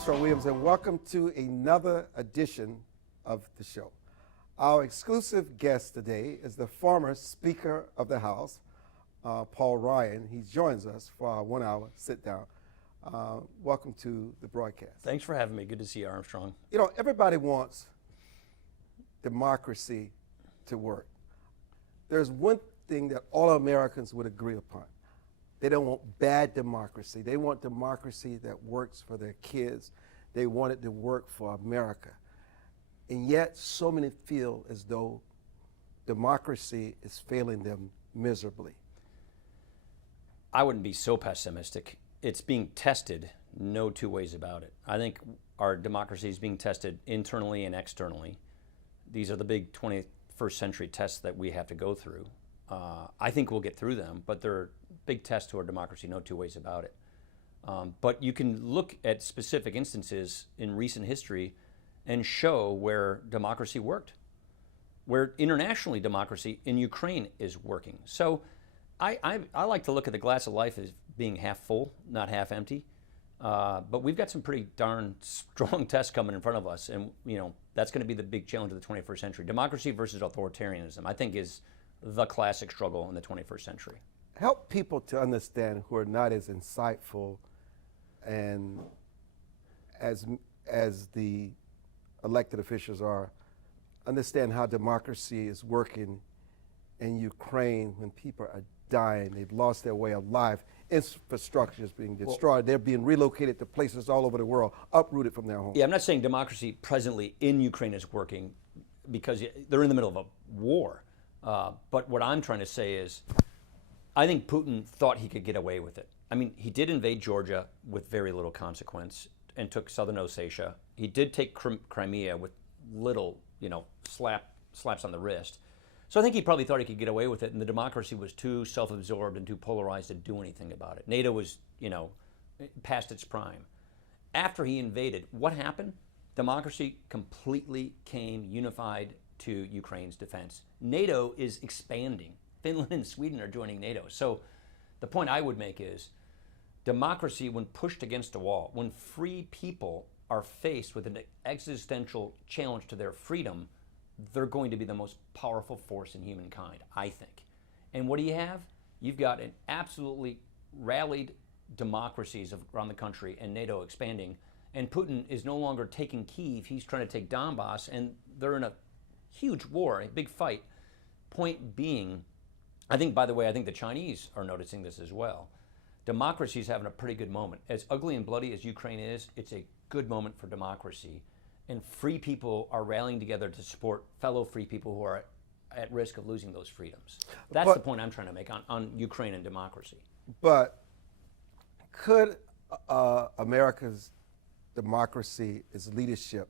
Armstrong Williams, and welcome to another edition of the show. Our exclusive guest today is the former Speaker of the House, Paul Ryan. He joins us for our 1 hour sit down. Welcome to the broadcast. Thanks for having me. Good to see you, Armstrong. You know, everybody wants democracy to work. There's one thing that all Americans would agree upon. They don't want bad democracy. They want democracy that works for their kids. They want it to work for America. And yet, so many feel as though democracy is failing them miserably. I wouldn't be so pessimistic. It's being tested, no two ways about it. I think our democracy is being tested internally and externally. These are the big 21st century tests that we have to go through. I think we'll get through them, but they're big test to our democracy, no two ways about it. But you can look at specific instances in recent history and show where democracy worked, where internationally democracy in Ukraine is working. So I like to look at the glass of life as being half full, not half empty. But we've got some pretty darn strong tests coming in front of us, and that's going to be the big challenge of the 21st century. Democracy versus authoritarianism, I think, is the classic struggle in the 21st century. Help people to understand who are not as insightful and as the elected officials are, understand how democracy is working in Ukraine when people are dying. They've lost their way of life. Infrastructure is being destroyed. They're being relocated to places all over the world, uprooted from their homes. Yeah, I'm not saying democracy presently in Ukraine is working because they're in the middle of a war. But what I'm trying to say is, I think Putin thought he could get away with it. I mean, he did invade Georgia with very little consequence and took southern Ossetia. He did take Crimea with little, slaps on the wrist. So I think he probably thought he could get away with it, and the democracy was too self-absorbed and too polarized to do anything about it. NATO was, past its prime. After he invaded, what happened? Democracy completely came unified to Ukraine's defense. NATO is expanding. Finland and Sweden are joining NATO. So the point I would make is democracy, when pushed against a wall, when free people are faced with an existential challenge to their freedom, they're going to be the most powerful force in humankind, I think. And what do you have? You've got an absolutely rallied democracies around the country and NATO expanding. And Putin is no longer taking Kyiv. He's trying to take Donbass, and they're in a huge war, a big fight. Point being, I think the Chinese are noticing this as well. Democracy is having a pretty good moment. As ugly and bloody as Ukraine is, it's a good moment for democracy. And free people are rallying together to support fellow free people who are at risk of losing those freedoms. That's the point I'm trying to make on Ukraine and democracy. But could America's democracy, its leadership,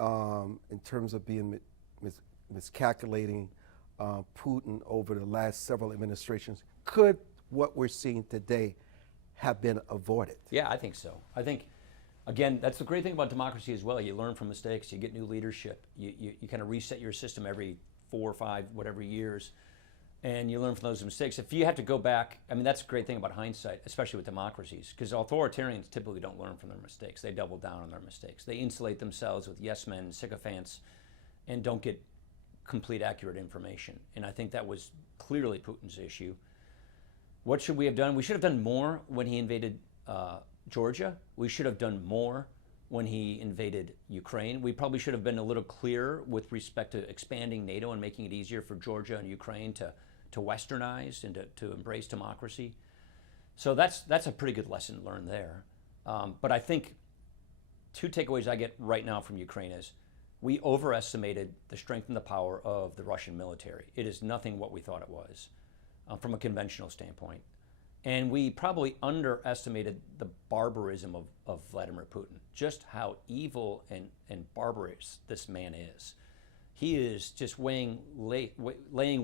in terms of being miscalculating Putin over the last several administrations, could what we're seeing today have been avoided? Yeah, I think so. I think, again, that's the great thing about democracy as well. You learn from mistakes, you get new leadership, you kind of reset your system every 4 or 5, whatever years, and you learn from those mistakes. If you have to go back, I mean, that's a great thing about hindsight, especially with democracies, because authoritarians typically don't learn from their mistakes. They double down on their mistakes. They insulate themselves with yes men, sycophants, and don't get complete accurate information. And I think that was clearly Putin's issue. What should we have done? We should have done more when he invaded Georgia. We should have done more when he invaded Ukraine. We probably should have been a little clearer with respect to expanding NATO and making it easier for Georgia and Ukraine to westernize and to embrace democracy. So that's a pretty good lesson learned there. But I think 2 takeaways I get right now from Ukraine is we overestimated the strength and the power of the Russian military. It is nothing what we thought it was from a conventional standpoint. And we probably underestimated the barbarism of Vladimir Putin, just how evil and barbarous this man is. He is just laying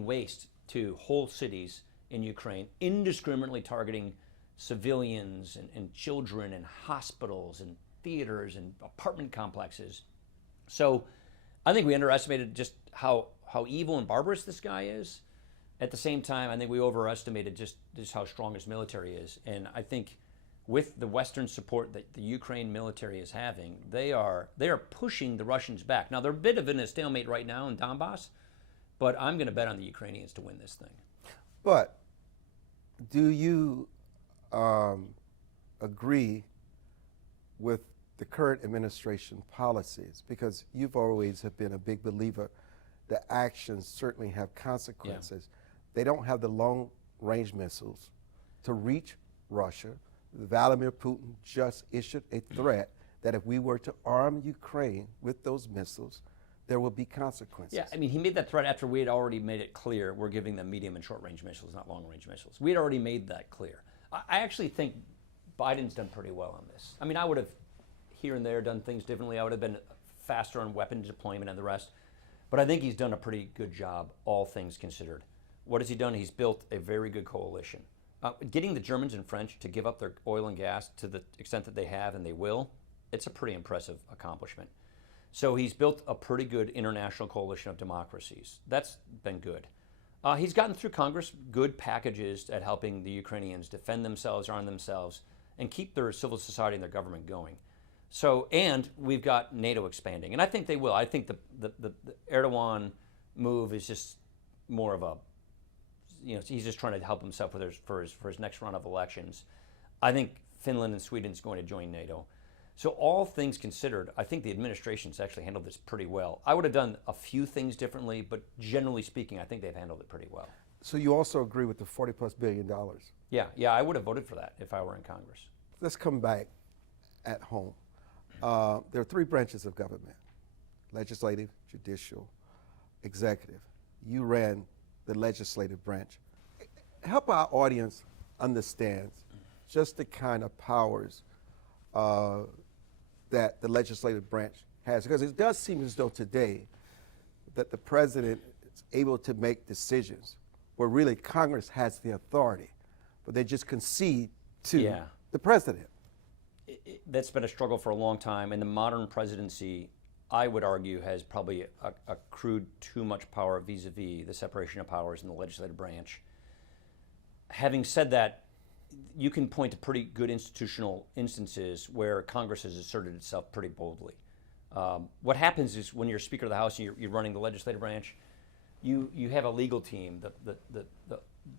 waste to whole cities in Ukraine, indiscriminately targeting civilians and children and hospitals and theaters and apartment complexes. So I think we underestimated just how evil and barbarous this guy is. At the same time, I think we overestimated just how strong his military is. And I think with the Western support that the Ukraine military is having, they are pushing the Russians back. Now they're a bit of in a stalemate right now in Donbass, but I'm going to bet on the Ukrainians to win this thing. But do you agree with the current administration policies? Because you've always have been a big believer that actions certainly have consequences. They don't have the long-range missiles to reach Russia. Vladimir Putin just issued a threat that if we were to arm Ukraine with those missiles, there will be consequences. Yeah, I mean, he made that threat after we had already made it clear we're giving them medium and short-range missiles, not long-range missiles. We had already made that clear. I actually think Biden's done pretty well on this. I mean, I would have here and there done things differently. I would have been faster on weapon deployment and the rest. But I think he's done a pretty good job, all things considered. What has he done? He's built a very good coalition. Getting the Germans and French to give up their oil and gas to the extent that they have, and they will, it's a pretty impressive accomplishment. So he's built a pretty good international coalition of democracies. That's been good. He's gotten through Congress good packages at helping the Ukrainians defend themselves, arm themselves, and keep their civil society and their government going. So, and we've got NATO expanding, and I think they will. I think the Erdogan move is just more of a, he's just trying to help himself with for his next round of elections. I think Finland and Sweden is going to join NATO. So all things considered, I think the administration's actually handled this pretty well. I would have done a few things differently, but generally speaking, I think they've handled it pretty well. So you also agree with the $40+ billion? Yeah, I would have voted for that if I were in Congress. Let's come back at home. There are three branches of government: legislative, judicial, executive. You ran the legislative branch. Help our audience understand just the kind of powers that the legislative branch has, because it does seem as though today that the president is able to make decisions where really Congress has the authority, but they just concede to the president. That's been a struggle for a long time, and the modern presidency, I would argue, has probably accrued too much power vis-a-vis the separation of powers in the legislative branch. Having said that, you can point to pretty good institutional instances where Congress has asserted itself pretty boldly. What happens is when you're Speaker of the House and you're running the legislative branch, you have a legal team, the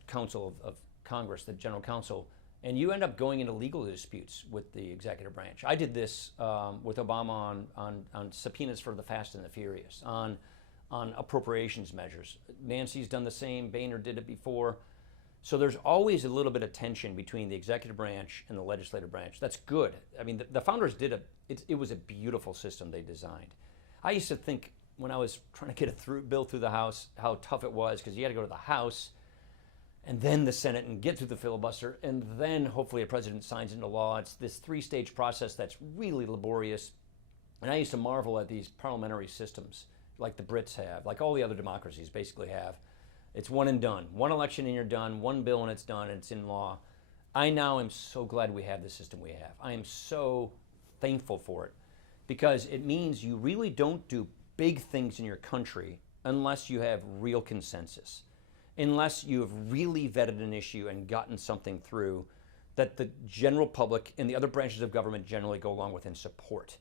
Council of Congress, the General Counsel, and you end up going into legal disputes with the executive branch. I did this with Obama on subpoenas for the Fast and the Furious, on appropriations measures. Nancy's done the same, Boehner did it before. So there's always a little bit of tension between the executive branch and the legislative branch. That's good. I mean, the founders did it was a beautiful system they designed. I used to think when I was trying to get a bill through the House how tough it was, because you had to go to the House and then the Senate and get through the filibuster, and then hopefully a president signs into law. It's this three-stage process that's really laborious. And I used to marvel at these parliamentary systems like the Brits have, like all the other democracies basically have. It's one and done. One election and you're done. One bill and it's done and it's in law. I now am so glad we have the system we have. I am so thankful for it, because it means you really don't do big things in your country unless you have real consensus, unless you have really vetted an issue and gotten something through that the general public and the other branches of government generally go along with and support.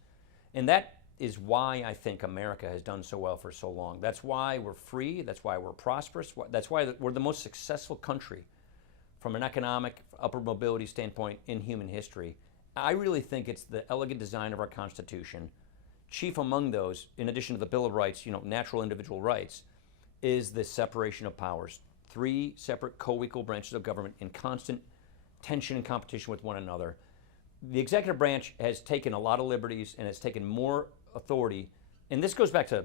And that is why I think America has done so well for so long. That's why we're free. That's why we're prosperous. That's why we're the most successful country from an economic, upward mobility standpoint in human history. I really think it's the elegant design of our Constitution. Chief among those, in addition to the Bill of Rights, natural individual rights, is the separation of powers. Three separate co-equal branches of government in constant tension and competition with one another. The executive branch has taken a lot of liberties and has taken more authority, and this goes back to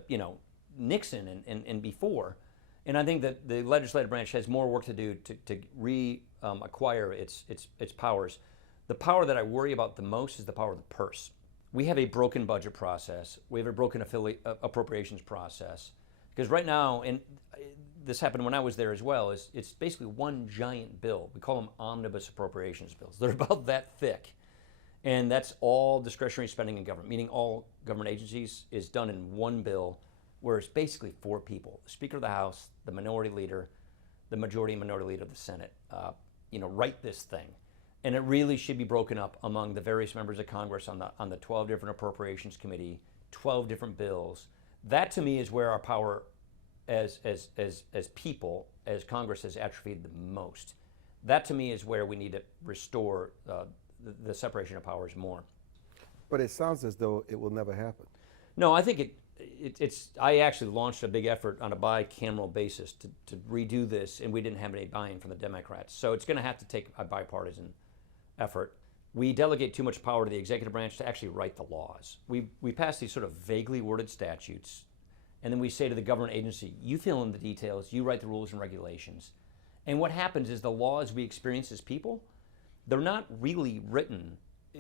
Nixon and before. And I think that the legislative branch has more work to do to reacquire its powers. The power that I worry about the most is the power of the purse. We have a broken budget process. We have a broken appropriations process. Because right now, and this happened when I was there as well, it's basically one giant bill. We call them omnibus appropriations bills. They're about that thick. And that's all discretionary spending in government, meaning all government agencies is done in one bill, where it's basically four people: the Speaker of the House, the Minority Leader, the Majority and Minority Leader of the Senate. Write this thing. and it really should be broken up among the various members of Congress on the 12 different appropriations committee, 12 different bills. That to me is where our power as people, as Congress, has atrophied the most. That to me is where we need to restore the separation of powers more. But it sounds as though it will never happen. No, I think it's. I actually launched a big effort on a bicameral basis to redo this, and we didn't have any buy-in from the Democrats. So it's going to have to take a bipartisan effort. We delegate too much power to the executive branch to actually write the laws. We pass these sort of vaguely worded statutes, and then we say to the government agency, you fill in the details, you write the rules and regulations. And what happens is the laws we experience as people, they're not really written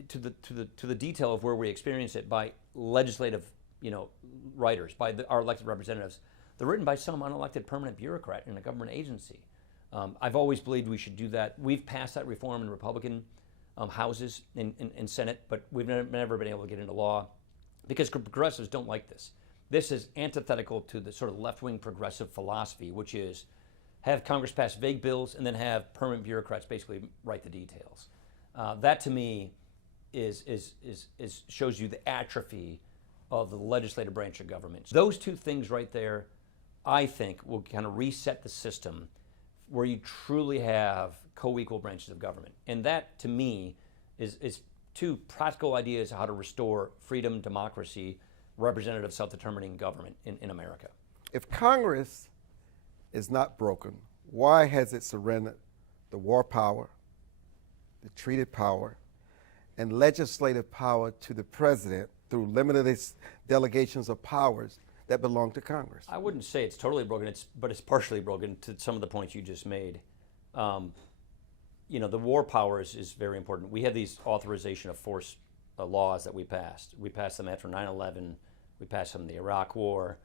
to the detail of where we experience it by legislative, writers, by our elected representatives. They're written by some unelected permanent bureaucrat in a government agency. I've always believed we should do that. We've passed that reform in Republican houses in Senate, but we've never been able to get into law because progressives don't like this. This is antithetical to the sort of left-wing progressive philosophy, which is have Congress pass vague bills and then have permanent bureaucrats basically write the details. That to me is shows you the atrophy of the legislative branch of government. Those two things right there, I think, will kind of reset the system where you truly have co-equal branches of government. And that, to me, is two practical ideas how to restore freedom, democracy, representative self-determining government in America. If Congress is not broken, why has it surrendered the war power, the treated power, and legislative power to the president through limited delegations of powers that belong to Congress? I wouldn't say it's totally broken, but it's partially broken to some of the points you just made. The war powers is very important. We had these authorization of force laws that we passed. We passed them after 9/11. We passed them in the Iraq War.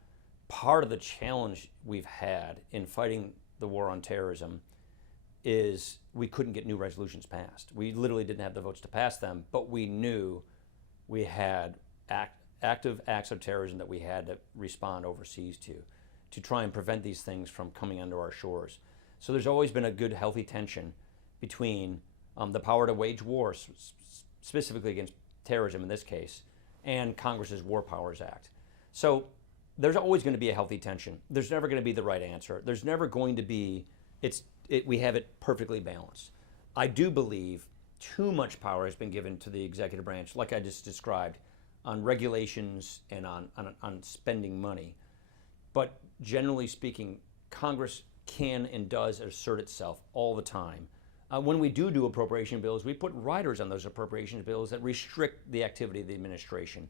Part of the challenge we've had in fighting the war on terrorism is we couldn't get new resolutions passed. We literally didn't have the votes to pass them, but we knew we had active acts of terrorism that we had to respond overseas to try and prevent these things from coming onto our shores. So there's always been a good, healthy tension between the power to wage war, specifically against terrorism in this case, and Congress's War Powers Act. So there's always going to be a healthy tension. There's never going to be the right answer. There's never going to be, we have it perfectly balanced. I do believe too much power has been given to the executive branch, like I just described, on regulations and on spending money. But generally speaking, Congress can and does assert itself all the time. When we do appropriation bills, we put riders on those appropriation bills that restrict the activity of the administration.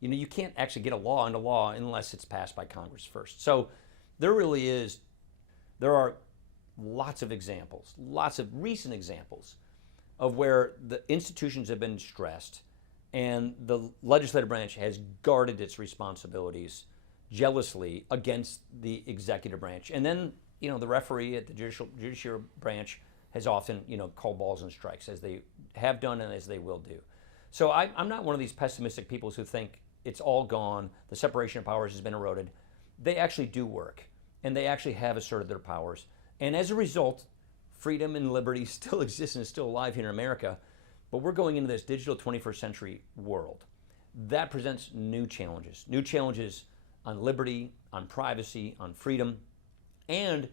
You can't actually get a law into law unless it's passed by Congress first. So there are lots of examples, lots of recent examples of where the institutions have been stressed and the legislative branch has guarded its responsibilities jealously against the executive branch. And then, the referee at the judiciary branch has often, called balls and strikes, as they have done and as they will do. So I'm not one of these pessimistic people who think it's all gone, the separation of powers has been eroded. They actually do work, and they actually have asserted their powers. And as a result, freedom and liberty still exist and is still alive here in America, but we're going into this digital 21st century world. That presents new challenges on liberty, on privacy, on freedom, and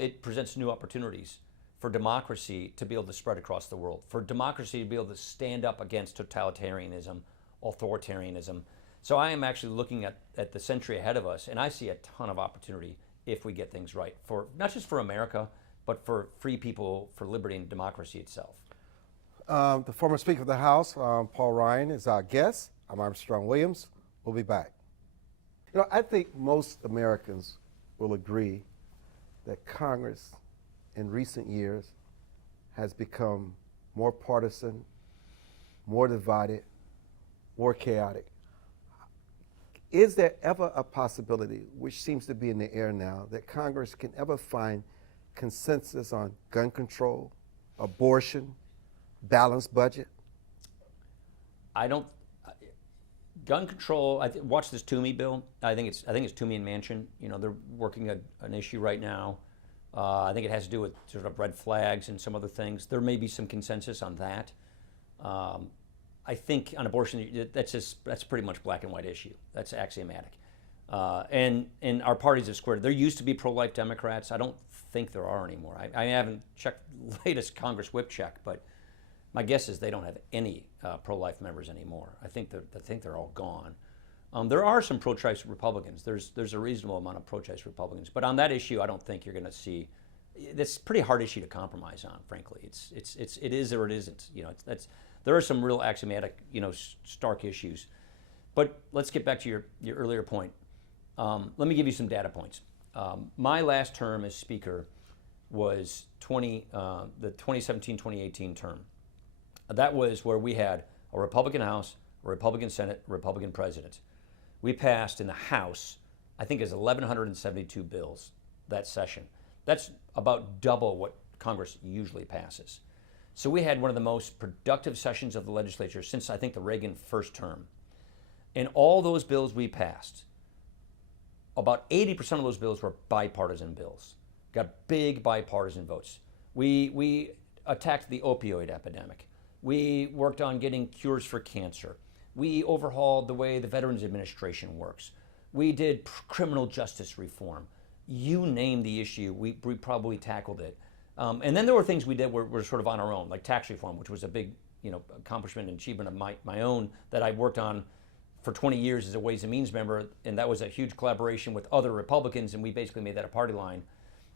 it presents new opportunities for democracy to be able to spread across the world, for democracy to be able to stand up against totalitarianism, authoritarianism. So I am actually looking at the century ahead of us, and I see a ton of opportunity if we get things right, for not just for America, but for free people, for liberty and democracy itself. The former Speaker of the House, Paul Ryan, is our guest. I'm Armstrong Williams. We'll be back. I think most Americans will agree that Congress in recent years has become more partisan, more divided, more chaotic. Is there ever a possibility, which seems to be in the air now, that Congress can ever find consensus on gun control, abortion, balanced budget? Gun control. Watch this Toomey bill. I think it's Toomey and Manchin. They're working an issue right now I think it has to do with sort of red flags and some other things. There may be some consensus on that. I think on abortion, that's pretty much black and white issue. That's axiomatic. And our parties have squared. There used to be pro-life Democrats. I don't think there are anymore. I haven't checked the latest Congress whip check, but my guess is they don't have any pro-life members anymore. I think they're all gone. There are some pro-choice Republicans. There's a reasonable amount of pro-choice Republicans, but on that issue, I don't think you're going to see. That's a pretty hard issue to compromise on. Frankly, it is or it isn't. There are some real axiomatic, stark issues. But let's get back to your earlier point. Let me give you some data points. My last term as Speaker was the 2017-2018 term. That was where we had a Republican House, a Republican Senate, a Republican President. We passed in the House, I think, is 1,172 bills that session. That's about double what Congress usually passes. So we had one of the most productive sessions of the legislature since, I think, the Reagan first term. And all those bills we passed, about 80% of those bills were bipartisan bills. Got big bipartisan votes. We attacked the opioid epidemic. We worked on getting cures for cancer. We overhauled the way the Veterans Administration works. We did criminal justice reform. You name the issue, we probably tackled it. And then there were things we did were sort of on our own, like tax reform, which was a big accomplishment and achievement of my own that I worked on for 20 years as a Ways and Means member, and that was a huge collaboration with other Republicans, and we basically made that a party line.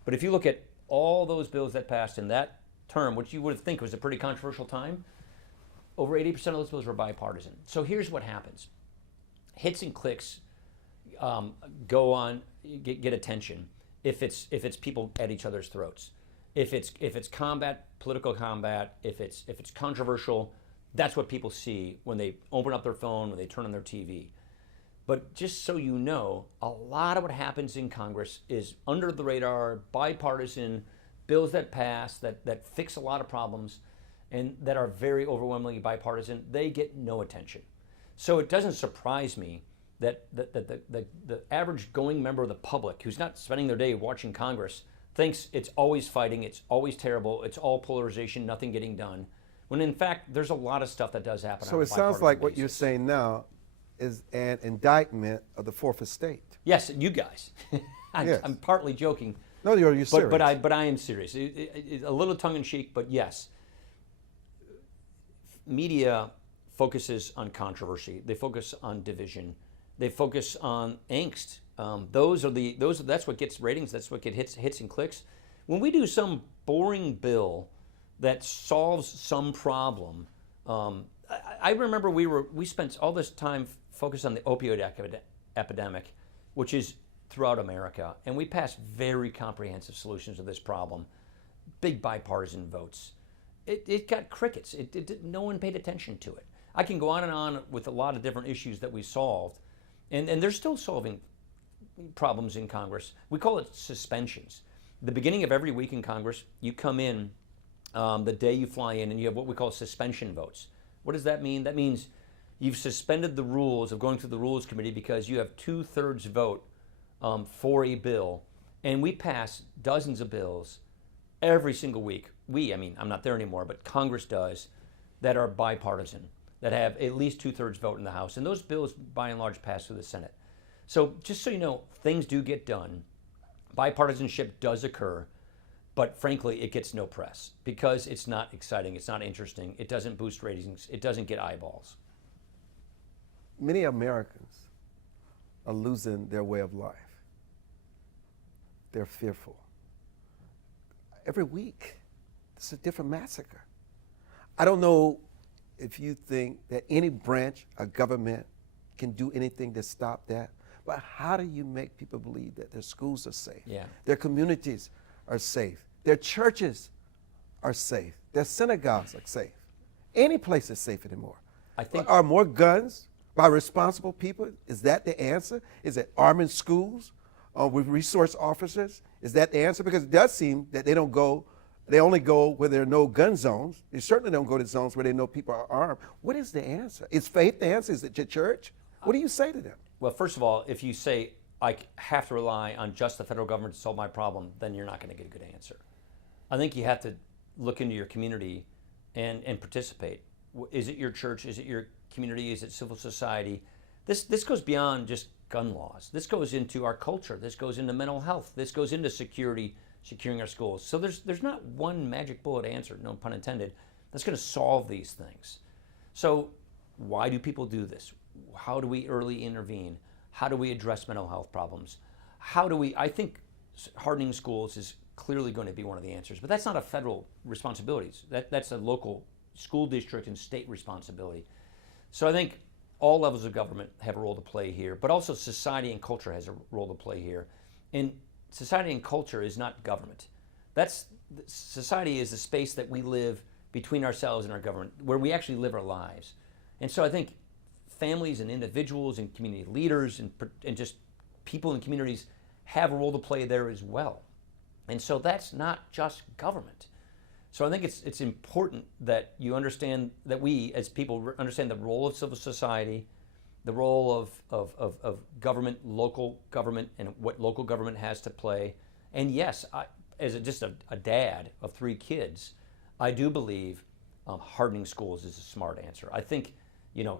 But if you look at all those bills that passed in that term, which you would think was a pretty controversial time, over 80% of those bills were bipartisan. So here's what happens. Hits and clicks go on, get attention if it's people at each other's throats. If it's combat, political combat, if it's controversial, that's what people see when they open up their phone, when they turn on their TV. But just so you know, a lot of what happens in Congress is under the radar, bipartisan, bills that pass, that fix a lot of problems, and that are very overwhelmingly bipartisan. They get no attention. So it doesn't surprise me that the average going member of the public who's not spending their day watching Congress thinks it's always fighting, it's always terrible, it's all polarization, nothing getting done, when in fact there's a lot of stuff that does happen. So it sounds like what you're saying now is an indictment of the fourth estate. Yes, you guys. Yes. I'm partly joking. No, you're serious. But I am serious. A little tongue in cheek, but yes. Media focuses on controversy. They focus on division. They focus on angst. That's what gets ratings. That's what gets hits and clicks. When we do some boring bill that solves some problem, I remember we spent all this time focused on the opioid epidemic, which is throughout America, and we passed very comprehensive solutions to this problem. Big bipartisan votes. It got crickets. No one paid attention to it. I can go on and on with a lot of different issues that we solved, and they're still solving problems in Congress. We call it suspensions. The beginning of every week in Congress, you come in the day you fly in, and you have what we call suspension votes. What does that mean? That means you've suspended the rules of going through the Rules Committee because you have 2/3 vote for a bill, and we pass dozens of bills every single week. I'm not there anymore, but Congress does, that are bipartisan, that have at least 2/3 vote in the House. And those bills, by and large, pass through the Senate. So just so you know, things do get done. Bipartisanship does occur, but frankly, it gets no press because it's not exciting, it's not interesting, it doesn't boost ratings, it doesn't get eyeballs. Many Americans are losing their way of life. They're fearful. Every week, it's a different massacre. I don't know if you think that any branch of government can do anything to stop that, but how do you make people believe that their schools are safe, their communities are safe, their churches are safe, their synagogues are safe? Any place is safe anymore. I think are more guns by responsible people? Is that the answer? Is it arming schools with resource officers? Is that the answer? Because it does seem that they only go where there are no gun zones. They certainly don't go to zones where they know people are armed. What is the answer? Is faith the answer? Is it your church? What do you say to them? Well, first of all, if you say I have to rely on just the federal government to solve my problem, then you're not going to get a good answer. I think you have to look into your community and participate. Is it your church? Is it your community? Is it civil society? This goes beyond just gun laws. This goes into our culture. This goes into mental health. This goes into security, securing our schools. So there's not one magic bullet answer, no pun intended, that's going to solve these things. So why do people do this? How do we early intervene? How do we address mental health problems? I think hardening schools is clearly going to be one of the answers, but that's not a federal responsibility. That's a local school district and state responsibility. So I think all levels of government have a role to play here, but also society and culture has a role to play here. And society and culture is not government. Society is the space that we live between ourselves and our government, where we actually live our lives. And so I think families and individuals and community leaders and just people in communities have a role to play there as well. And so that's not just government. So I think it's important that you understand, that we as people understand the role of civil society, the role of government, local government, and what local government has to play. And yes, as just a dad of 3 kids, I do believe hardening schools is a smart answer. I think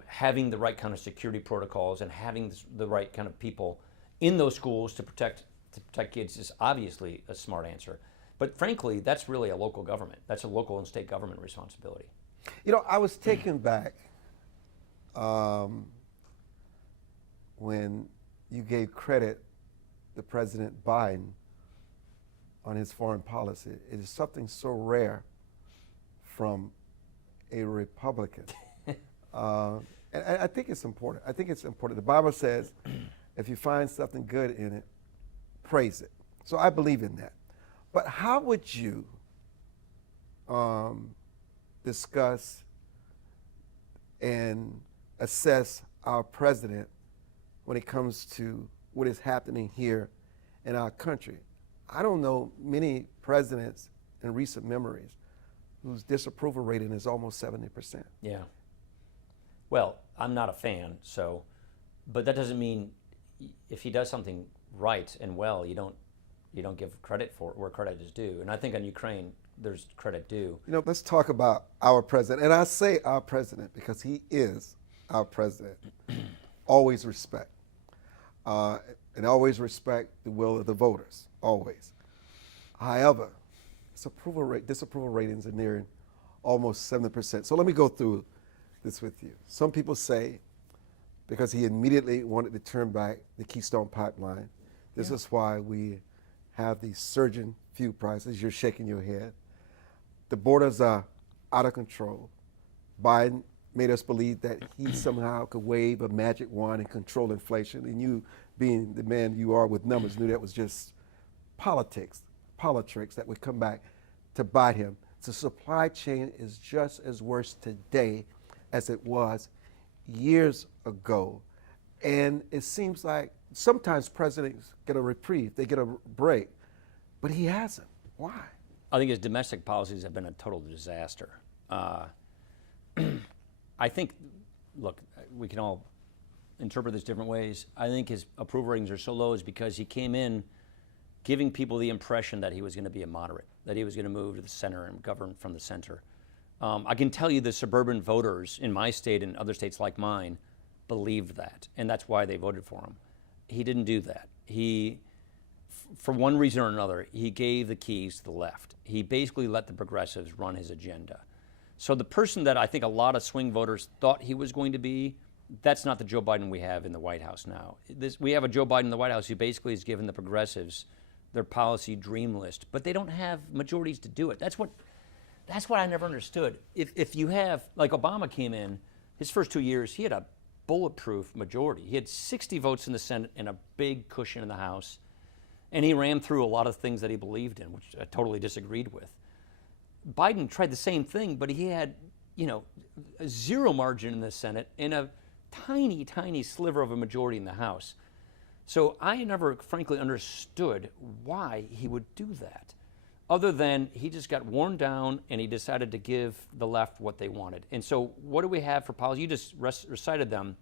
having the right kind of security protocols and having the right kind of people in those schools to protect kids is obviously a smart answer. But frankly, that's really a local government. That's a local and state government responsibility. I was taken back when you gave credit to President Biden on his foreign policy. It is something so rare from a Republican. And I think it's important. I think it's important. The Bible says, if you find something good in it, praise it. So I believe in that. But how would you discuss and assess our president when it comes to what is happening here in our country? I don't know many presidents in recent memories whose disapproval rating is almost 70%. Yeah. Well, I'm not a fan, but that doesn't mean if he does something right and well, you don't give credit for it where credit is due. And I think on Ukraine, there's credit due. Let's talk about our president. And I say our president because he is our president. Always respect. And always respect the will of the voters, always. However, disapproval ratings are nearing almost 70%. So let me go through this with you. Some people say because he immediately wanted to turn back the Keystone Pipeline, this is why we have these surging fuel prices. You're shaking your head. The borders are out of control. Biden made us believe that he somehow could wave a magic wand and control inflation. And you, being the man you are with numbers, knew that was just politics that would come back to bite him. The supply chain is just as worse today as it was years ago. And it seems like sometimes presidents get a reprieve, they get a break, but he hasn't. Why? I think his domestic policies have been a total disaster. I think, look, we can all interpret this different ways. I think his approval ratings are so low is because he came in giving people the impression that he was going to be a moderate, that he was going to move to the center and govern from the center. I can tell you the suburban voters in my state and other states like mine believed that, and that's why they voted for him. He didn't do that. For one reason or another, he gave the keys to the left. He basically let the progressives run his agenda. So the person that I think a lot of swing voters thought he was going to be, that's not the Joe Biden we have in the White House now. We have a Joe Biden in the White House who basically has given the progressives their policy dream list, but they don't have majorities to do it. That's what I never understood. If you have, like Obama came in, his first 2 years, he had a bulletproof majority. He had 60 votes in the Senate and a big cushion in the House. And he ran through a lot of things that he believed in, which I totally disagreed with. Biden tried the same thing, but he had, a zero margin in the Senate and a tiny, tiny sliver of a majority in the House. So I never, frankly, understood why he would do that, other than he just got worn down and he decided to give the left what they wanted. And so what do we have for policy? You just recited them.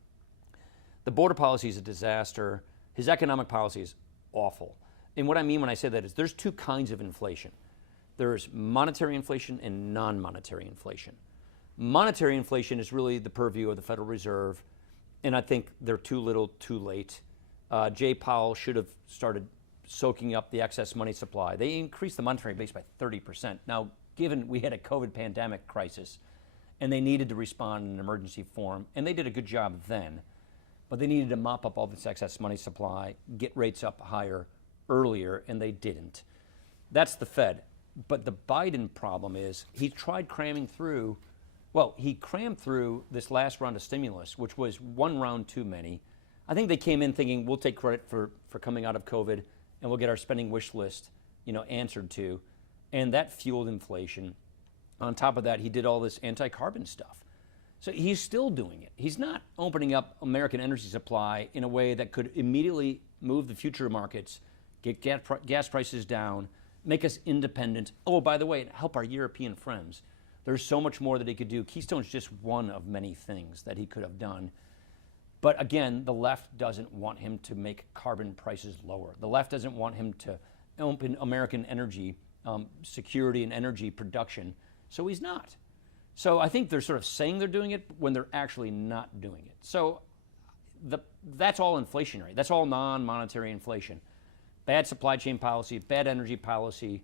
The border policy is a disaster. His economic policy is awful. And what I mean when I say that is there's two kinds of inflation. There's monetary inflation and non-monetary inflation. Monetary inflation is really the purview of the Federal Reserve, and I think they're too little, too late. Jay Powell should have started soaking up the excess money supply. They increased the monetary base by 30%. Now, given we had a COVID pandemic crisis, and they needed to respond in an emergency form, and they did a good job then, but they needed to mop up all this excess money supply, get rates up higher earlier, and they didn't. That's the Fed. But the Biden problem is he tried cramming through, he crammed through this last round of stimulus, which was one round too many. I think they came in thinking we'll take credit for coming out of COVID and we'll get our spending wish list, answered to. And that fueled inflation. On top of that, he did all this anti-carbon stuff. So he's still doing it. He's not opening up American energy supply in a way that could immediately move the future markets, get gas prices down, make us independent. Oh, by the way, help our European friends. There's so much more that he could do. Keystone's just one of many things that he could have done. But again, the left doesn't want him to make carbon prices lower. The left doesn't want him to open American energy security and energy production. So he's not. So I think they're sort of saying they're doing it when they're actually not doing it. So that's all inflationary. That's all non-monetary inflation. Bad supply chain policy, bad energy policy.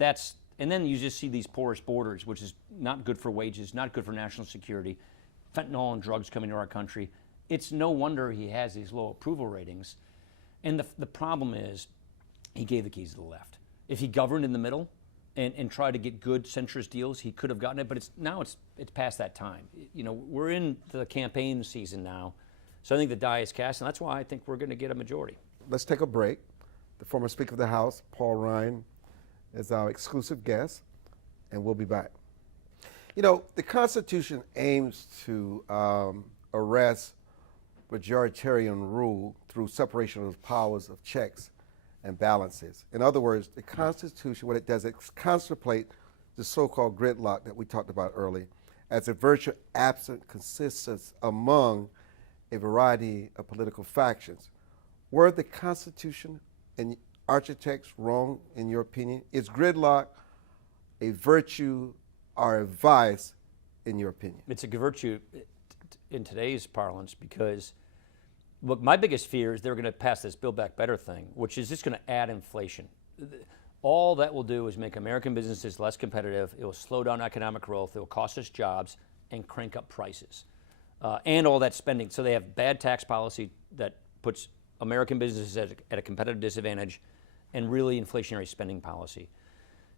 And then you just see these porous borders, which is not good for wages, not good for national security. Fentanyl and drugs coming to our country. It's no wonder he has these low approval ratings. And the problem is he gave the keys to the left. If he governed in the middle and tried to get good centrist deals, he could have gotten it, but it's past that time. We're in the campaign season now, so I think the die is cast, and that's why I think we're going to get a majority. Let's take a break. The former Speaker of the House, Paul Ryan, is our exclusive guest, and we'll be back. The Constitution aims to arrest majoritarian rule through separation of powers of checks and balances. In other words, the Constitution, what it does, it contemplates the so-called gridlock that we talked about earlier as a virtual absent consistency among a variety of political factions. Were the Constitution and architects wrong, in your opinion? Is gridlock a virtue or a vice, in your opinion? It's a virtue in today's parlance because, look, my biggest fear is they're going to pass this Build Back Better thing, which is just going to add inflation. All that will do is make American businesses less competitive. It will slow down economic growth. It will cost us jobs and crank up prices. And all that spending. So they have bad tax policy that puts American businesses at a competitive disadvantage and really inflationary spending policy.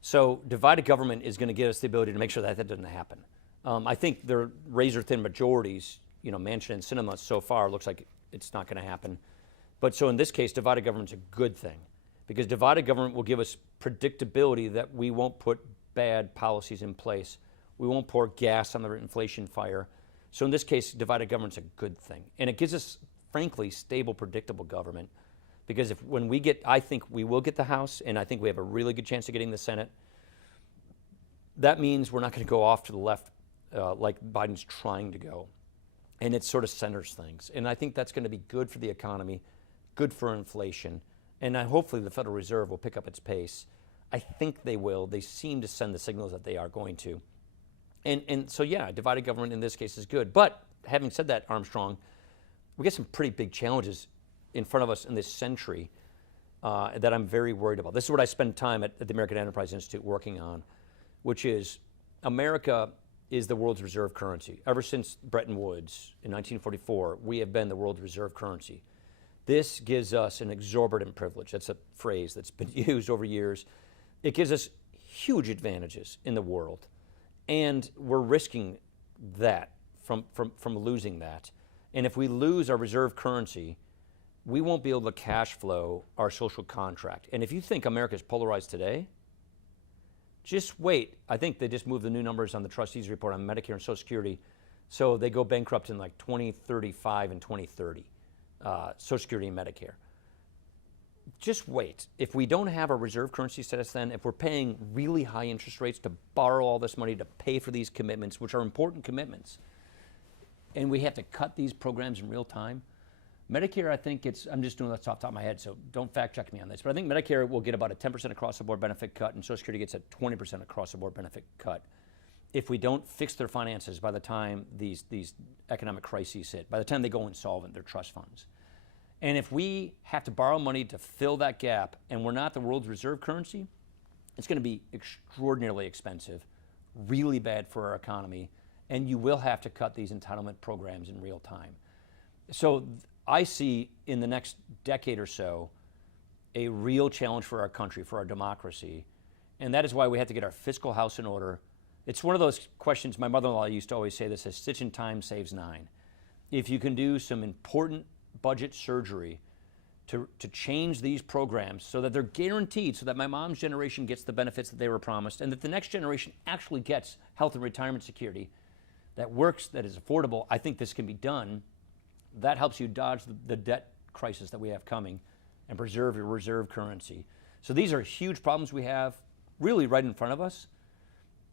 So divided government is going to give us the ability to make sure that doesn't happen. I think they're razor-thin majorities, Manchin and Sinema so far looks like it's not going to happen. But so in this case, divided government's a good thing because divided government will give us predictability that we won't put bad policies in place. We won't pour gas on the inflation fire. So in this case, divided government's a good thing. And it gives us, frankly, stable, predictable government. Because I think we will get the House, and I think we have a really good chance of getting the Senate. That means we're not going to go off to the left like Biden's trying to go. And it sort of centers things. And I think that's going to be good for the economy, good for inflation. And hopefully the Federal Reserve will pick up its pace. I think they will. They seem to send the signals that they are going to. And so, yeah, divided government in this case is good. But having said that, Armstrong, we got some pretty big challenges in front of us in this century that I'm very worried about. This is what I spend time at the American Enterprise Institute working on, which is America is the world's reserve currency. Ever since Bretton Woods in 1944, we have been the world's reserve currency. This gives us an exorbitant privilege. That's a phrase that's been used over years. It gives us huge advantages in the world. And we're risking that from losing that. And if we lose our reserve currency, we won't be able to cash flow our social contract. And if you think America is polarized today, just wait. I think they just moved the new numbers on the trustees report on Medicare and Social Security. So they go bankrupt in like 2035 and 2030, Social Security and Medicare. Just wait. If we don't have a reserve currency status then, if we're paying really high interest rates to borrow all this money to pay for these commitments, which are important commitments, and we have to cut these programs in real time, Medicare, I think I'm just doing this off the top of my head, so don't fact check me on this, but I think Medicare will get about a 10% across the board benefit cut, and Social Security gets a 20% across the board benefit cut if we don't fix their finances by the time these economic crises hit, by the time they go insolvent, their trust funds. And if we have to borrow money to fill that gap, and we're not the world's reserve currency, it's going to be extraordinarily expensive, really bad for our economy, and you will have to cut these entitlement programs in real time. So I see in the next decade or so a real challenge for our country, for our democracy, and that is why we have to get our fiscal house in order. It's one of those questions, my mother-in-law used to always say this, a stitch in time saves nine. If you can do some important budget surgery to change these programs so that they're guaranteed, so that my mom's generation gets the benefits that they were promised, and that the next generation actually gets health and retirement security that works, that is affordable, I think this can be done. That helps you dodge the debt crisis that we have coming and preserve your reserve currency. So these are huge problems we have really right in front of us,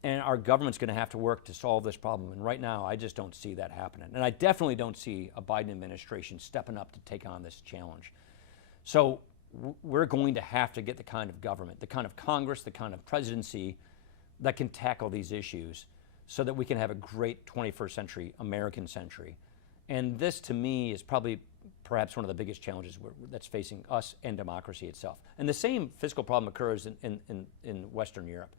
and our government's going to have to work to solve this problem. And right now, I just don't see that happening. And I definitely don't see a Biden administration stepping up to take on this challenge. So we're going to have to get the kind of government, the kind of Congress, the kind of presidency that can tackle these issues so that we can have a great 21st century, American century. And this, to me, is probably perhaps one of the biggest challenges that's facing us and democracy itself. And the same fiscal problem occurs in Western Europe,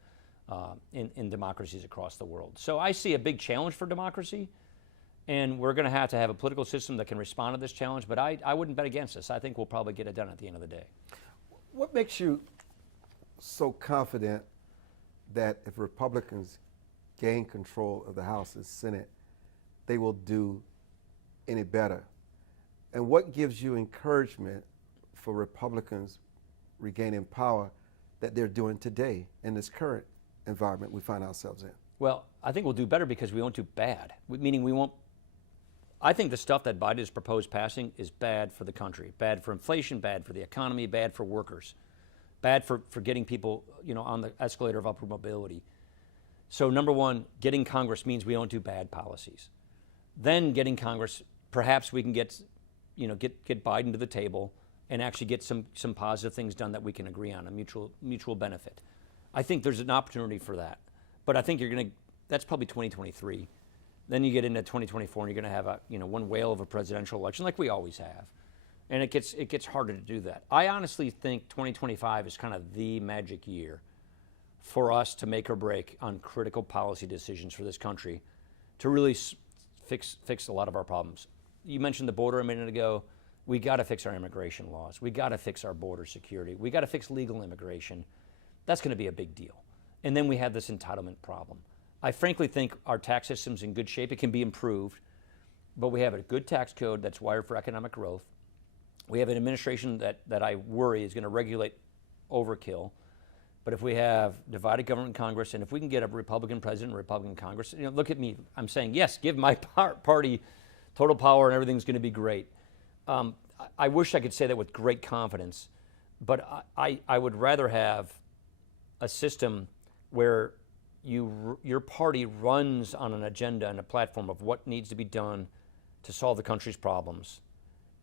in democracies across the world. So I see a big challenge for democracy, and we're going to have a political system that can respond to this challenge, but I wouldn't bet against this. I think we'll probably get it done at the end of the day. What makes you so confident that if Republicans gain control of the House and Senate, they will do any better? And what gives you encouragement for Republicans regaining power that they're doing today in this current environment we find ourselves in? Well, I think we'll do better because we won't do bad, meaning we won't. I think the stuff that Biden has proposed passing is bad for the country, bad for inflation, bad for the economy, bad for workers, bad for getting people, on the escalator of upward mobility. So number one, getting Congress means we don't do bad policies. Then getting Congress, perhaps we can get Biden to the table and actually get some positive things done that we can agree on, a mutual benefit. I think there's an opportunity for that. But I think that's probably 2023. Then you get into 2024 and you're going to have one whale of a presidential election like we always have. And it gets harder to do that. I honestly think 2025 is kind of the magic year for us to make or break on critical policy decisions for this country to really fix a lot of our problems. You mentioned the border a minute ago. We got to fix our immigration laws. We got to fix our border security. We got to fix legal immigration. That's going to be a big deal. And then we have this entitlement problem. I frankly think our tax system's in good shape. It can be improved, but we have a good tax code that's wired for economic growth. We have an administration that I worry is going to regulate overkill. But if we have divided government Congress, and if we can get a Republican president, a Republican Congress, look at me. I'm saying, yes, give my party total power and everything's going to be great. I wish I could say that with great confidence, but I would rather have a system where your party runs on an agenda and a platform of what needs to be done to solve the country's problems.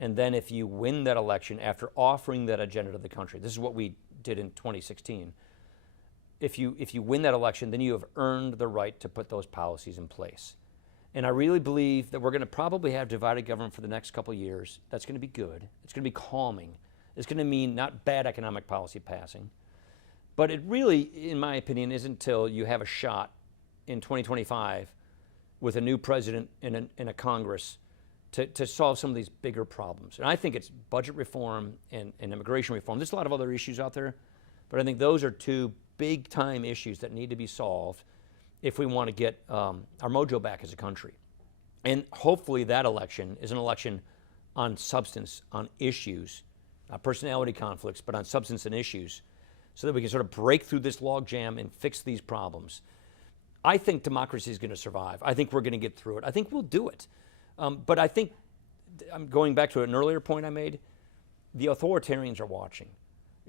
And then if you win that election after offering that agenda to the country, this is what we did in 2016. If you win that election, then you have earned the right to put those policies in place. And I really believe that we're going to probably have divided government for the next couple of years. That's going to be good. It's going to be calming. It's going to mean not bad economic policy passing. But it really, in my opinion, isn't until you have a shot in 2025 with a new president and a Congress to solve some of these bigger problems. And I think it's budget reform and immigration reform. There's a lot of other issues out there, but I think those are two big-time issues that need to be solved if we want to get our mojo back as a country. And hopefully that election is an election on substance, on issues, not personality conflicts, but on substance and issues, so that we can sort of break through this logjam and fix these problems. I think democracy is going to survive. I think we're going to get through it. I think we'll do it. But I think, I'm going back to an earlier point I made, the authoritarians are watching.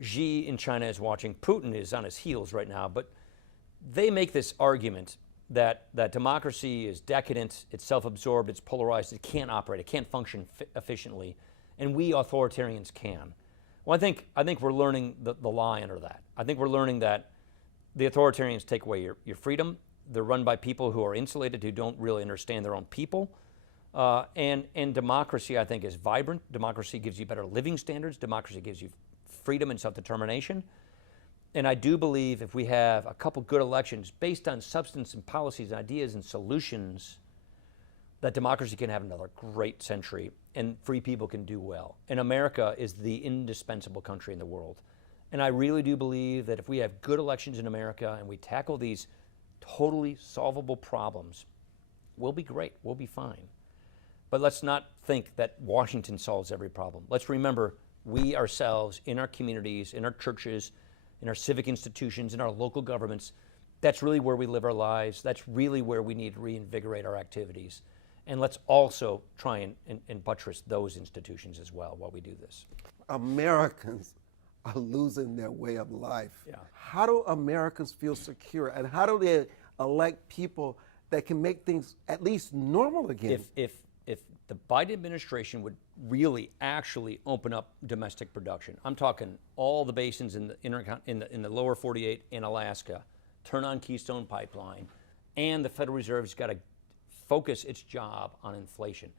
Xi in China is watching. Putin is on his heels right now. But they make this argument that democracy is decadent, it's self-absorbed, it's polarized, it can't operate, it can't function efficiently. and we authoritarians can. Well, I think we're learning the lie under that. I think we're learning that the authoritarians take away your freedom. They're run by people who are insulated, who don't really understand their own people. And democracy, I think, is vibrant. Democracy gives you better living standards. Democracy gives you freedom and self-determination. And I do believe if we have a couple good elections based on substance and policies and ideas and solutions, that democracy can have another great century and free people can do well. And America is the indispensable country in the world. And I really do believe that if we have good elections in America and we tackle these totally solvable problems, we'll be great, we'll be fine. But let's not think that Washington solves every problem. Let's remember we ourselves, in our communities, in our churches, in our civic institutions, in our local governments, that's really where we live our lives. That's really where we need to reinvigorate our activities. And let's also try and buttress those institutions as well while we do this. Americans are losing their way of life. Yeah. How do Americans feel secure, and how do they elect people that can make things at least normal again? If the Biden administration would really actually open up domestic production, I'm talking all the basins in the lower 48 in Alaska, turn on Keystone Pipeline, and the Federal Reserve's got to focus its job on inflation.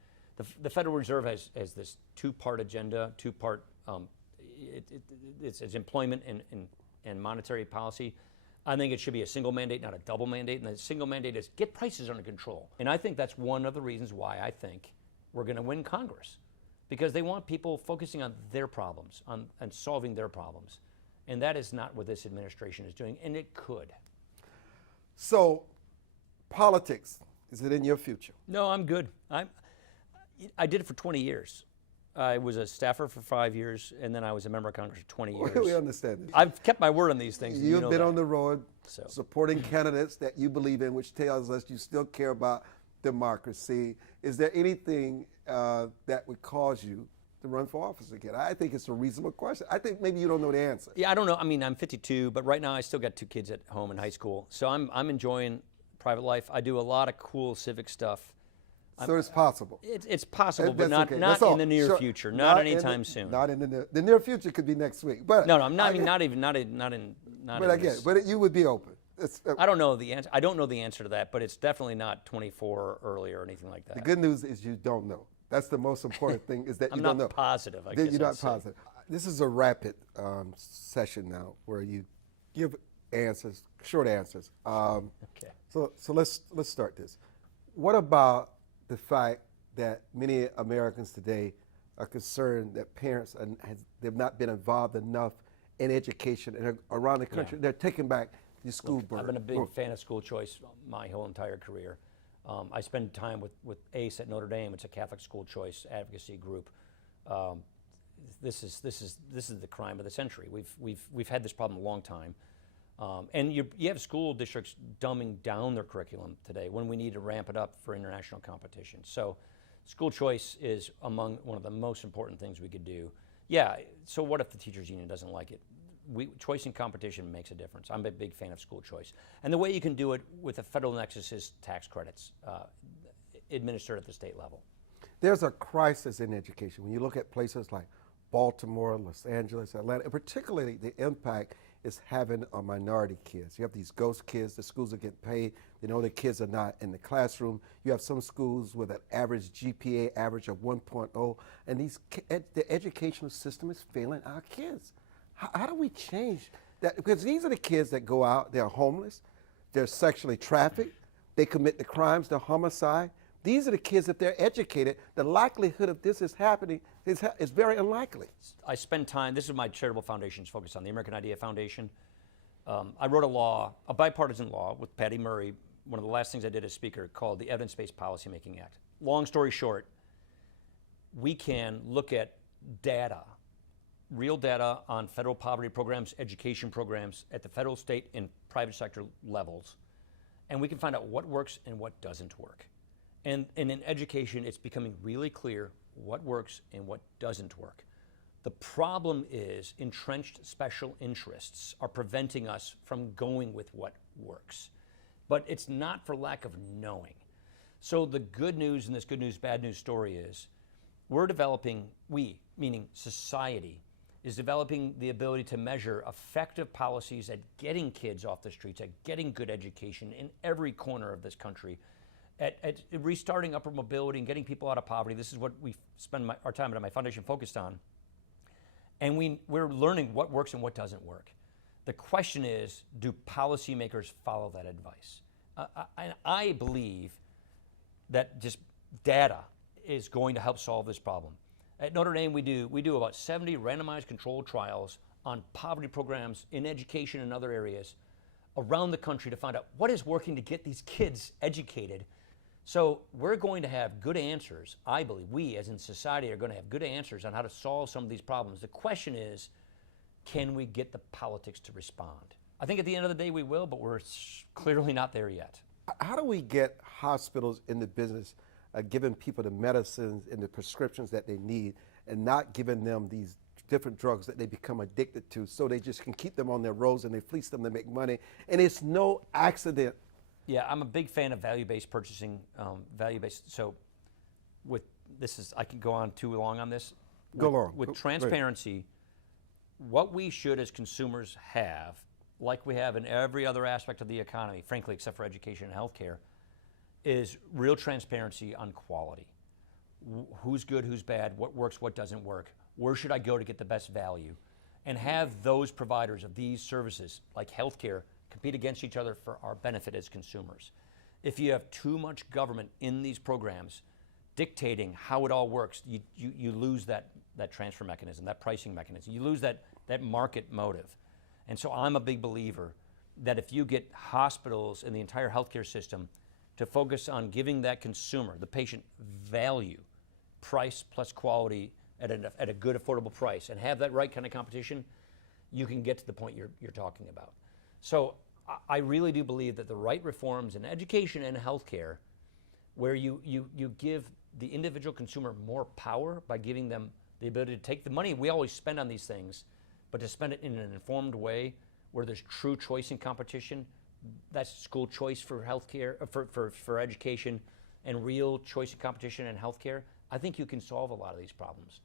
The Federal Reserve has this two-part agenda, it's employment and monetary policy. I think it should be a single mandate, not a double mandate. And the single mandate is get prices under control. And I think that's one of the reasons why I think we're going to win Congress, because they want people focusing on their problems, and solving their problems. And that is not what this administration is doing, and it could. So, politics, is it in your future? No, I'm good. I did it for 20 years. I was a staffer for 5 years, and then I was a member of Congress for 20 years. We understand this. I've kept my word on these things. You've know been that. on the road So. supporting candidates that you believe in, which tells us you still care about democracy. Is there anything that would cause you to run for office again? I think it's a reasonable question. I think maybe you don't know the answer. Yeah, I don't know. I mean, I'm 52, but right now I still got 2 kids at home in high school. So I'm enjoying private life. I do a lot of cool civic stuff. So it's possible. It's possible, but That's not okay. not That's all. in the near Sure. future. Not in anytime the- soon. Not in the near future. Could be next week. But No, not again, in again, this. but you would be open. I don't know the answer. I don't know the answer to that, but it's definitely not 24 or earlier or anything like that. The good news is you don't know. That's the most important thing, is that I'm you not don't know. positive. I That guess you're I'd not say. positive. This is a rapid session now, where you give answers, short answers. Okay. So let's start this. What about the fact that many Americans today are concerned that parents they've not been involved enough in education and around the country? Yeah. They're taking back the school Look, board. I've been a big fan of school choice my whole entire career. I spend time with ACE at Notre Dame. It's a Catholic school choice advocacy group. This is the crime of the century. We've had this problem a long time, and you have school districts dumbing down their curriculum today when we need to ramp it up for international competition. So, school choice is among one of the most important things we could do. Yeah. So what if the teachers union doesn't like it? Choice and competition makes a difference. I'm a big fan of school choice. And the way you can do it with a federal nexus is tax credits administered at the state level. There's a crisis in education. When you look at places like Baltimore, Los Angeles, Atlanta, and particularly the impact it's having on minority kids. You have these ghost kids, the schools are getting paid, they know the kids are not in the classroom. You have some schools with an average GPA average of 1.0, and the educational system is failing our kids. How do we change that? Because these are the kids that go out, they're homeless, they're sexually trafficked, they commit the crimes, the homicide. These are the kids, if they're educated, the likelihood of this is happening is very unlikely. I spend time, this is my charitable foundation's focus on, the American Idea Foundation. I wrote a bipartisan law with Patty Murray, one of the last things I did as speaker, called the Evidence-Based Policymaking Act. Long story short, we can look at data, real data on federal poverty programs, education programs at the federal, state, and private sector levels, and we can find out what works and what doesn't work. And in education, it's becoming really clear what works and what doesn't work. The problem is entrenched special interests are preventing us from going with what works. But it's not for lack of knowing. So the good news in this good news, bad news story is we're developing, we, meaning society, is developing the ability to measure effective policies at getting kids off the streets, at getting good education in every corner of this country, at restarting upward mobility and getting people out of poverty. This is what we spend our time at my foundation focused on. And we're learning what works and what doesn't work. The question is, do policymakers follow that advice? I believe that just data is going to help solve this problem. At Notre Dame, we do about 70 randomized controlled trials on poverty programs in education and other areas around the country to find out what is working to get these kids educated. So we're going to have good answers. I believe we, as in society, are going to have good answers on how to solve some of these problems. The question is, can we get the politics to respond? I think at the end of the day we will, but we're clearly not there yet. How do we get hospitals in the business of giving people the medicines and the prescriptions that they need and not giving them these different drugs that they become addicted to so they just can keep them on their roads and they fleece them to make money? And it's no accident. Yeah, I'm a big fan of value-based purchasing, value-based. So I can go on too long on this. Go on. With transparency, what we should as consumers have, like we have in every other aspect of the economy, frankly, except for education and healthcare, is real transparency on quality. Who's good, who's bad, what works, what doesn't work, where should I go to get the best value, and have those providers of these services, like healthcare, compete against each other for our benefit as consumers. If you have too much government in these programs dictating how it all works, you lose that transfer mechanism, that pricing mechanism. You lose that market motive. And so I'm a big believer that if you get hospitals and the entire healthcare system to focus on giving that consumer, the patient, value, price plus quality at a good, affordable price, and have that right kind of competition, you can get to the point you're talking about. So I really do believe that the right reforms in education and healthcare, where you give the individual consumer more power by giving them the ability to take the money we always spend on these things, but to spend it in an informed way where there's true choice and competition. That's school choice for healthcare, for education, and real choice and competition in healthcare. I think you can solve a lot of these problems.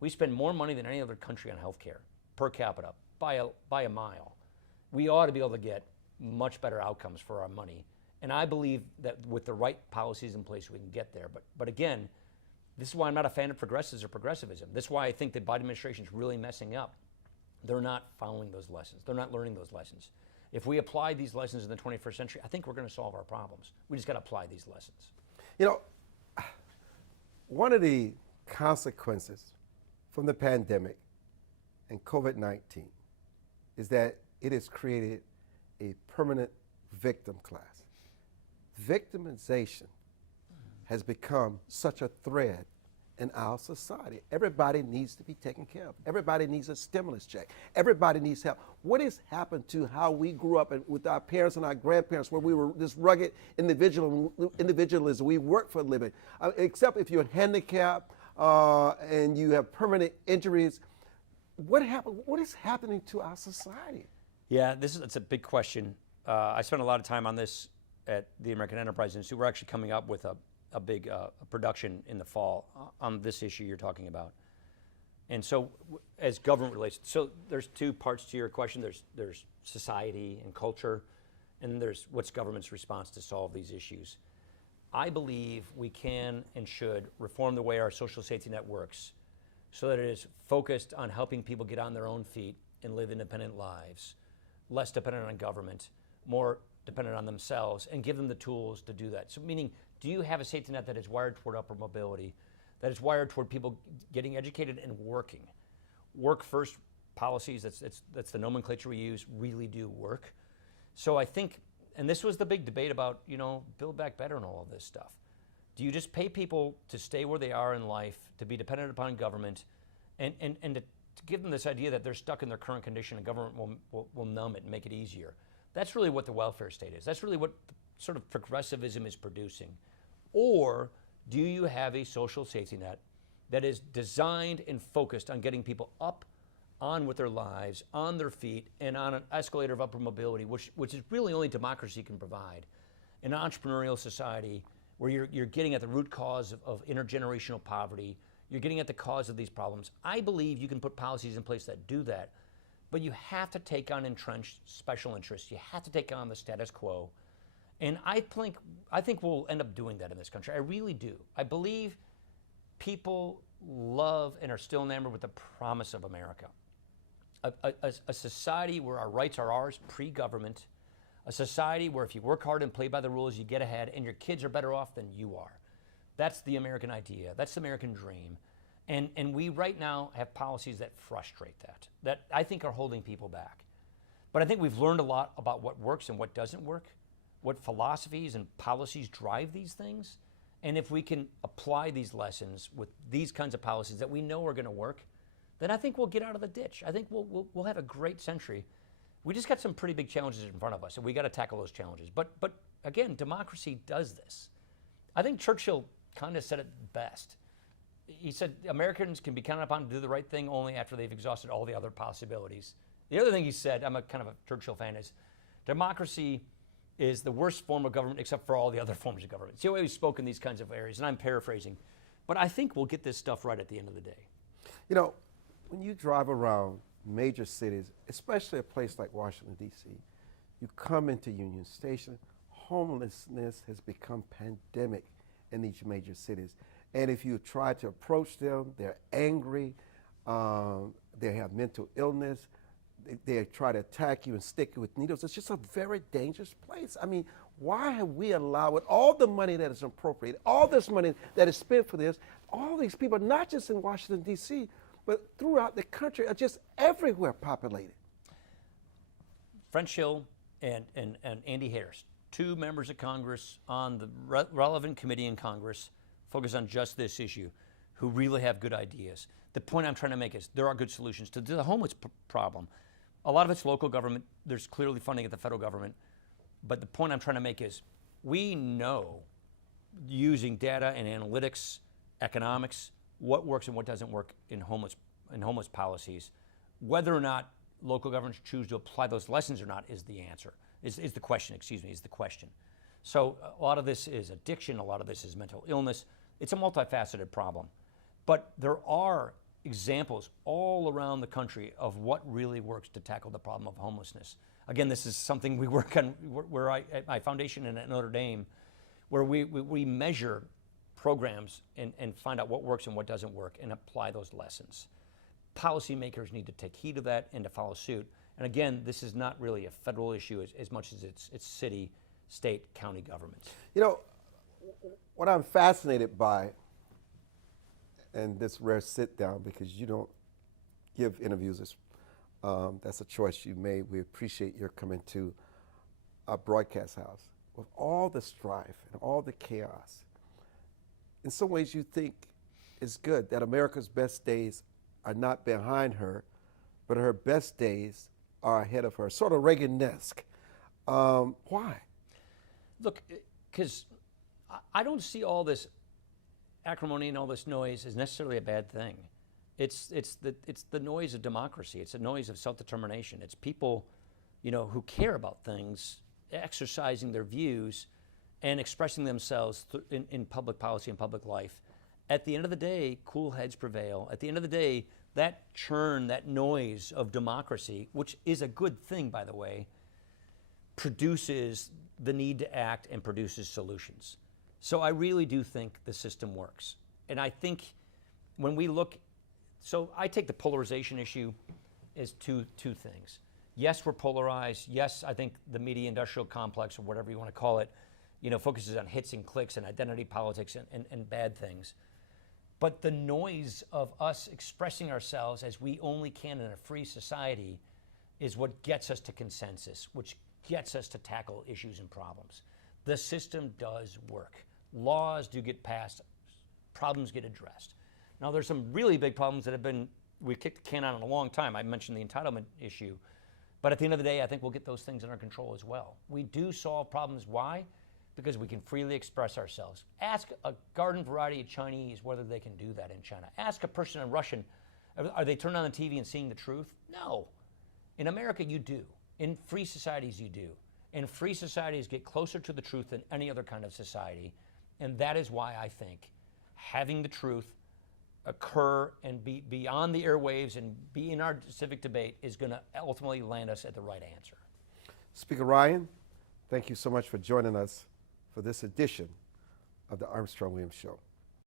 We spend more money than any other country on healthcare per capita by a mile. We ought to be able to get much better outcomes for our money. And I believe that with the right policies in place, we can get there. But again, this is why I'm not a fan of progressives or progressivism. This is why I think the Biden administration is really messing up. They're not following those lessons. They're not learning those lessons. If we apply these lessons in the 21st century, I think we're going to solve our problems. We just got to apply these lessons. You know, one of the consequences from the pandemic and COVID-19 is that it has created a permanent victim class. Victimization has become such a thread in our society. Everybody needs to be taken care of. Everybody needs a stimulus check. Everybody needs help. What has happened to how we grew up with our parents and our grandparents, where we were this rugged individualism? We work for a living. Except if you're handicapped and you have permanent injuries, what is happening to our society? Yeah, it's a big question. I spent a lot of time on this at the American Enterprise Institute. We're actually coming up with a big production in the fall on this issue you're talking about. And so as government relates, so there's two parts to your question. There's society and culture, and there's what's government's response to solve these issues. I believe we can and should reform the way our social safety net works so that it is focused on helping people get on their own feet and live independent lives, less dependent on government, more dependent on themselves, and give them the tools to do that. So meaning, do you have a safety net that is wired toward upward mobility, that is wired toward people getting educated and working? Work first policies, that's the nomenclature we use, really do work. So I think, and this was the big debate about, Build Back Better and all of this stuff. Do you just pay people to stay where they are in life, to be dependent upon government, and to give them this idea that they're stuck in their current condition and government will numb it and make it easier? That's really what the welfare state is. That's really what sort of progressivism is producing. Or do you have a social safety net that is designed and focused on getting people up, on with their lives, on their feet, and on an escalator of upward mobility, which is really only democracy can provide, an entrepreneurial society where you're getting at the root cause of intergenerational poverty, You're getting at the cause of these problems. I believe you can put policies in place that do that, but you have to take on entrenched special interests. You have to take on the status quo. And I think we'll end up doing that in this country. I really do. I believe people love and are still enamored with the promise of America. A society where our rights are ours, pre-government. A society where if you work hard and play by the rules, you get ahead, and your kids are better off than you are. That's the American idea. That's the American dream. And we right now have policies that frustrate that I think are holding people back. But I think we've learned a lot about what works and what doesn't work, what philosophies and policies drive these things. And if we can apply these lessons with these kinds of policies that we know are going to work, then I think we'll get out of the ditch. I think we'll have a great century. We just got some pretty big challenges in front of us, and we got to tackle those challenges. But again, democracy does this. I think Churchill kind of said it best. He said Americans can be counted upon to do the right thing only after they've exhausted all the other possibilities. The other thing he said, I'm a kind of a Churchill fan, is democracy is the worst form of government except for all the other forms of government. See the way we spoke in these kinds of areas, and I'm paraphrasing. But I think we'll get this stuff right at the end of the day. You know, when you drive around major cities, especially a place like Washington, D.C., you come into Union Station, homelessness has become pandemic in these major cities. And if you try to approach them, they're angry, they have mental illness, they try to attack you and stick you with needles. It's just a very dangerous place. I mean, why have we allowed, with all the money that is appropriated, all this money that is spent for this, all these people, not just in Washington, D.C., but throughout the country, are just everywhere populated? French Hill and Andy Harris, two members of Congress on the relevant committee in Congress, focus on just this issue, who really have good ideas. The point I'm trying to make is there are good solutions to the homeless problem. A lot of it's local government. There's clearly funding at the federal government. But the point I'm trying to make is we know, using data and analytics, economics, what works and what doesn't work in homeless policies. Whether or not local governments choose to apply those lessons or not is the answer, is the question. So a lot of this is addiction, a lot of this is mental illness. It's a multifaceted problem. But there are examples all around the country of what really works to tackle the problem of homelessness. Again, this is something we work on at my foundation and at Notre Dame, where we measure programs and find out what works and what doesn't work and apply those lessons. Policymakers need to take heed of that and to follow suit. And again, this is not really a federal issue as much as it's city, state, county governments. You know, what I'm fascinated by, and this rare sit down because you don't give interviews, that's a choice you made. We appreciate your coming to our broadcast house. With all the strife and all the chaos, in some ways you think it's good that America's best days are not behind her, but her best days are ahead of her, sort of Reagan-esque. Why? Look, because I don't see all this acrimony and all this noise as necessarily a bad thing. It's the noise of democracy. It's the noise of self-determination. It's people, who care about things, exercising their views and expressing themselves in public policy and public life. At the end of the day, cool heads prevail. At the end of the day, that churn, that noise of democracy, which is a good thing, by the way, produces the need to act and produces solutions. So I really do think the system works. And I think when we look, so I take the polarization issue as two things. Yes, we're polarized. Yes, I think the media industrial complex, or whatever you want to call it, focuses on hits and clicks and identity politics and bad things. But the noise of us expressing ourselves as we only can in a free society is what gets us to consensus, which gets us to tackle issues and problems. The system does work. Laws do get passed. Problems get addressed. Now, there's some really big problems that we've kicked the can on in a long time. I mentioned the entitlement issue. But at the end of the day, I think we'll get those things under control as well. We do solve problems. Why? Because we can freely express ourselves. Ask a garden variety of Chinese whether they can do that in China. Ask a person in Russian, are they turning on the TV and seeing the truth? No. In America, you do. In free societies, you do. And free societies get closer to the truth than any other kind of society. And that is why I think having the truth, occur and be beyond the airwaves and be in our civic debate is going to ultimately land us at the right answer. Speaker Ryan, thank you so much for joining us for this edition of the Armstrong Williams Show.